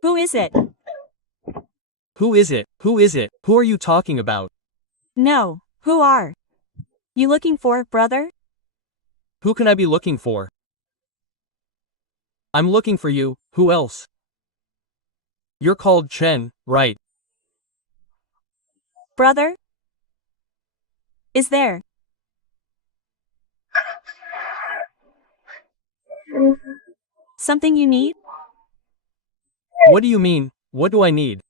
Who is it? Who is it? Who is it? Who are you talking about? No, who are you looking for, brother? Who can I be looking for? I'm looking for you, who else? You're called Chen, right? Brother? Is there something you need? What do you mean? What do I need?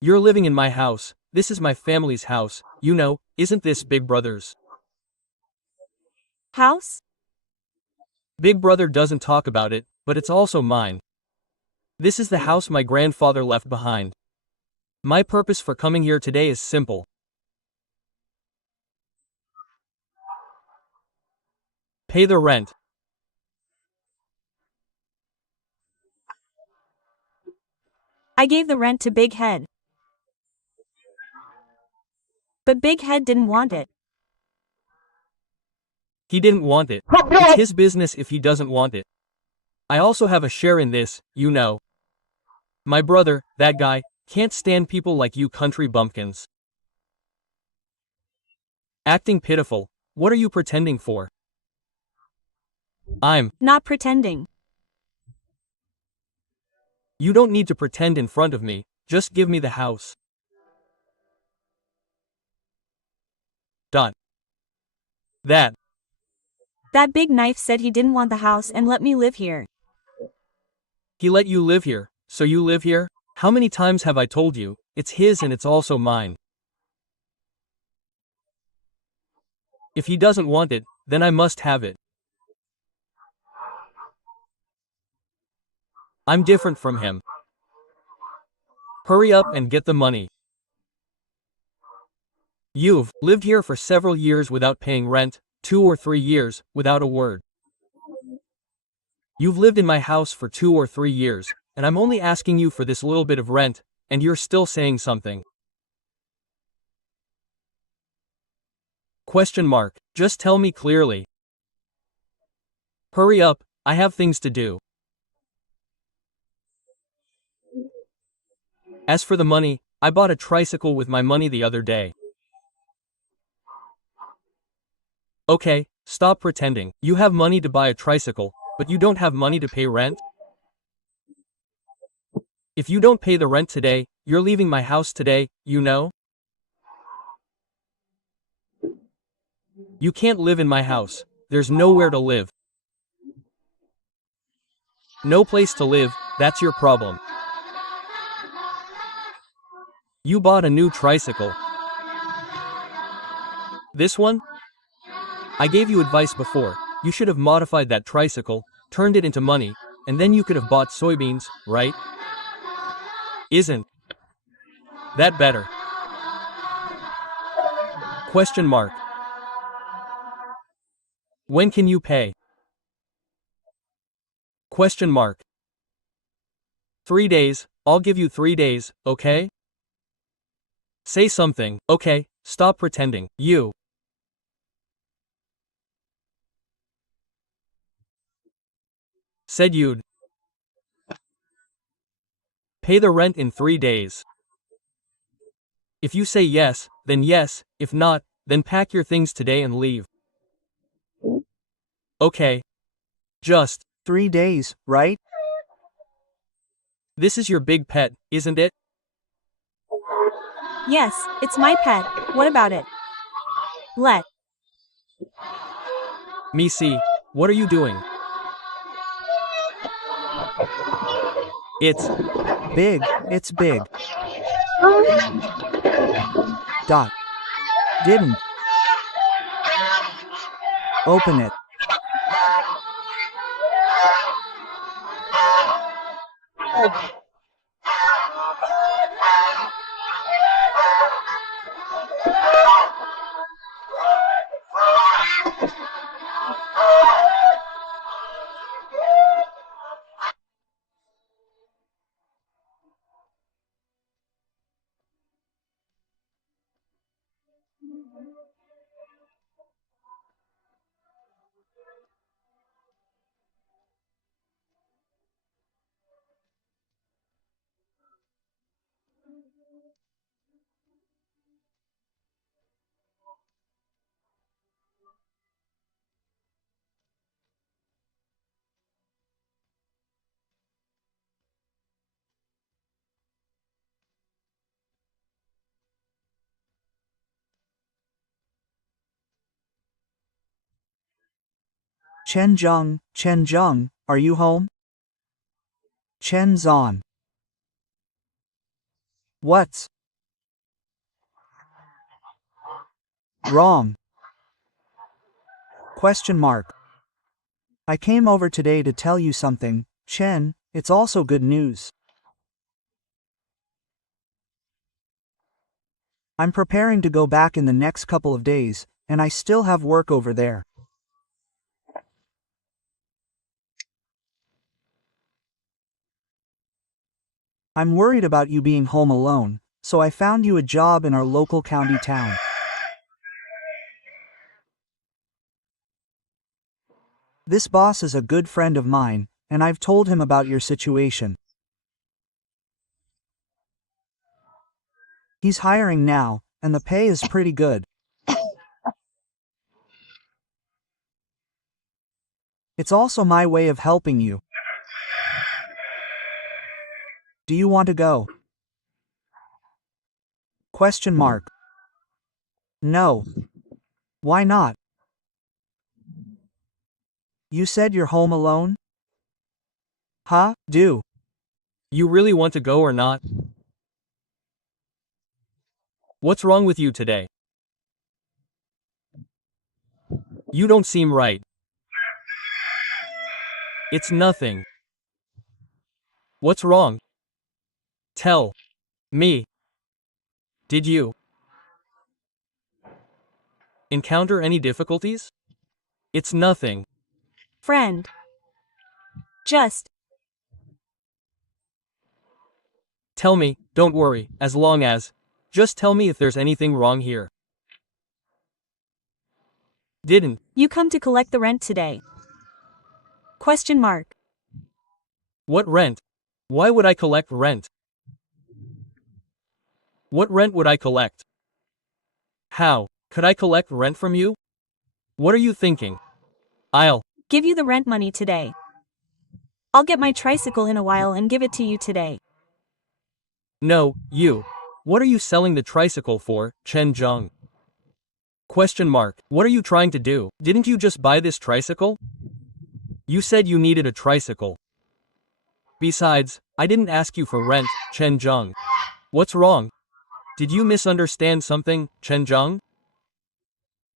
You're living in my house. This is my family's house. You know, isn't this Big Brother's? House? Big Brother doesn't talk about it, but it's also mine. This is the house my grandfather left behind. My purpose for coming here today is simple. Pay the rent. I gave the rent to Big Head. But Big Head didn't want it. He didn't want it. It's his business if he doesn't want it. I also have a share in this, you know. My brother, that guy, can't stand people like you country bumpkins. Acting pitiful. What are you pretending for? I'm. Not pretending. You don't need to pretend in front of me, just give me the house. Dot. That. That big knife said he didn't want the house and let me live here. He let you live here, so you live here? How many times have I told you, it's his and it's also mine. If he doesn't want it, then I must have it. I'm different from him. Hurry up and get the money. You've lived here for several years without paying rent, 2 or 3 years, without a word. You've lived in my house for 2 or 3 years, and I'm only asking you for this little bit of rent, and you're still saying something. Question mark. Just tell me clearly. Hurry up, I have things to do. As for the money, I bought a tricycle with my money the other day. Okay, stop pretending. You have money to buy a tricycle, but you don't have money to pay rent? If you don't pay the rent today, you're leaving my house today, you know? You can't live in my house. There's nowhere to live. No place to live, that's your problem. You bought a new tricycle. This one? I gave you advice before. You should have modified that tricycle, turned it into money, and then you could have bought soybeans, right? Isn't that better? Question mark. When can you pay? Question mark. 3 days, I'll give you 3 days, okay? Say something, okay, stop pretending, you. Said you'd pay the rent in 3 days. If you say yes, then yes, if not, then pack your things today and leave. Okay. Just 3 days, right? this is your big pet, isn't it? Yes, it's my pet. What about it? Let Me see. What are you doing? It's Big, it's big. Dot. Didn't. Open it. Chenchen, are you home? Chenzon. What's wrong? Question mark. I came over today to tell you something, Chen, it's also good news. I'm preparing to go back in the next couple of days, and I still have work over there. I'm worried about you being home alone, so I found you a job in our local county town. This boss is a good friend of mine, and I've told him about your situation. He's hiring now, and the pay is pretty good. It's also my way of helping you. Do you want to go? Question mark. No. Why not? You said you're home alone? Huh? Do. You really want to go or not? What's wrong with you today? You don't seem right. It's nothing. What's wrong? Tell me. Did you encounter any difficulties? It's nothing. Friend. Just. Tell me, don't worry, as long as. Just tell me if there's anything wrong here. Didn't You come to collect the rent today. Question mark. What rent? Why would I collect rent? What rent would I collect? How could I collect rent from you? What are you thinking? I'll Give you the rent money today. I'll get my tricycle in a while and give it to you today. No, you. What are you selling the tricycle for, Chen Zheng? Question mark. What are you trying to do? Didn't you just buy this tricycle? You said you needed a tricycle. Besides, I didn't ask you for rent, Chen Zheng. What's wrong? Did you misunderstand something, Chen Zheng?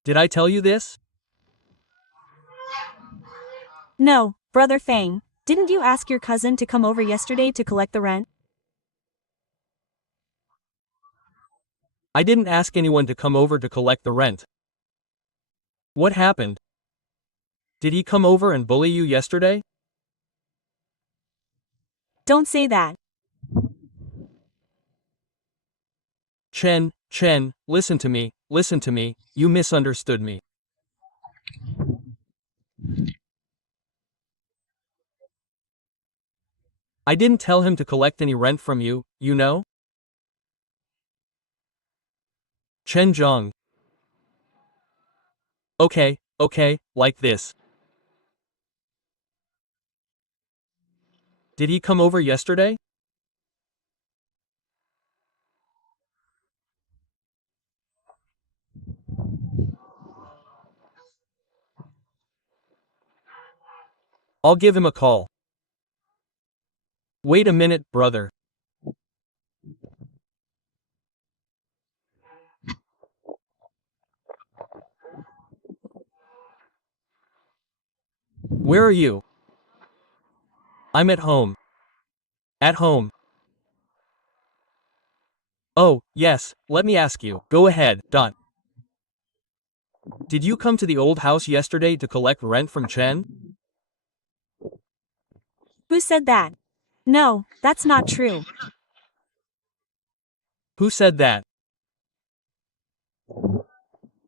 Did I tell you this? No, Brother Fang, didn't you ask your cousin to come over yesterday to collect the rent? I didn't ask anyone to come over to collect the rent. What happened? Did he come over and bully you yesterday? Don't say that. Chen, listen to me, you misunderstood me. I didn't tell him to collect any rent from you, you know? Chen Zheng. Okay, like this. Did he come over yesterday? I'll give him a call. Wait a minute, brother. Where are you? I'm at home. At home. Oh, yes, let me ask you. Go ahead. Did you come to the old house yesterday to collect rent from Chen? Who said that? No, that's not true. Who said that?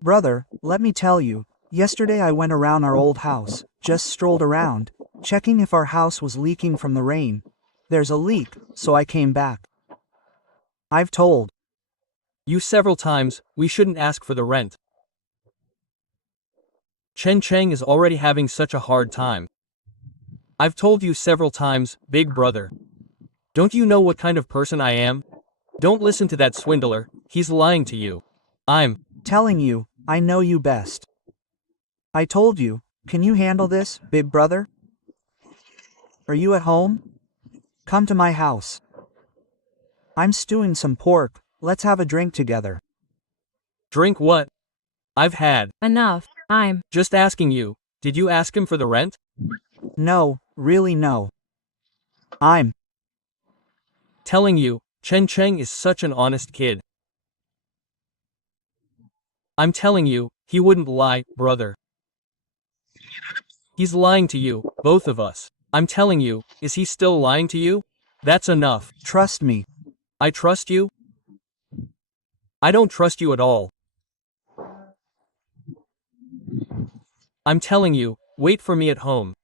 Brother, let me tell you, yesterday I went around our old house, just strolled around, checking if our house was leaking from the rain. There's a leak, so I came back. I've told You several times, we shouldn't ask for the rent. Chen Cheng is already having such a hard time. I've told you several times, big brother. Don't you know what kind of person I am? Don't listen to that swindler, he's lying to you. I'm telling you, I know you best. I told you, Can you handle this, big brother? Are you at home? Come to my house. I'm stewing some pork, let's have a drink together. Drink what? I've had. Enough. I'm Just asking you, did you ask him for the rent? No, really no. I'm Telling you, Chenchen is such an honest kid. I'm telling you, he wouldn't lie, brother. He's lying to you, both of us. I'm telling you, is he still lying to you? That's enough. Trust me. I trust you? I don't trust you at all. I'm telling you, wait for me at home.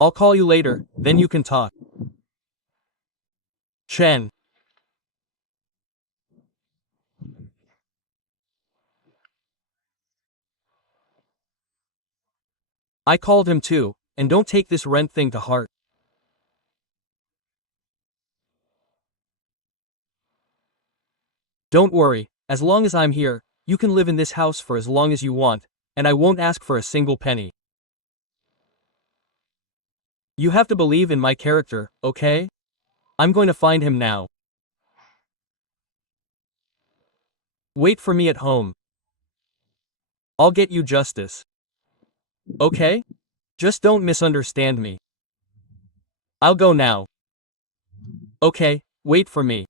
I'll call you later, then you can talk. Chen. I called him too, and don't take this rent thing to heart. Don't worry, as long as I'm here, you can live in this house for as long as you want, and I won't ask for a single penny. You have to believe in my character, okay? I'm going to find him now. Wait for me at home. I'll get you justice. Okay? Just don't misunderstand me. I'll go now. Okay, wait for me.